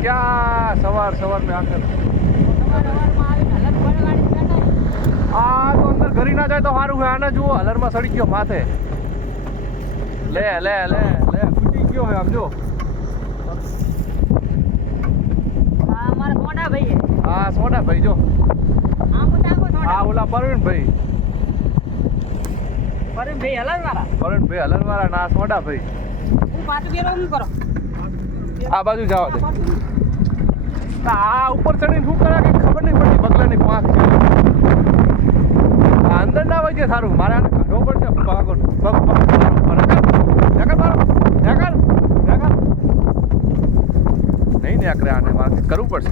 क्या સવાર સવારમાં આખર આ તો અંદર ઘરી ના જાય તો સારું છે આને જુઓ હલરમાં સડી ગયો માથે લે લે લે લે હોય આમ જો. હા સોડા ભાઈ જો. આ ઓલા પરવીન ભાઈ. પરવીન ભાઈ હલન વાળા ના સોડા ભાઈ. આ બાજુ જાવ દે. આ ઉપર ચડીને શું કરે કે ખબર નહીં પડતી બગલાની પાંખ છે. અંદર ના હોય છે સારું મારે આને કાઢવો પડશે પાગો નહીં ને આકરે આને મારે કરવું પડશે.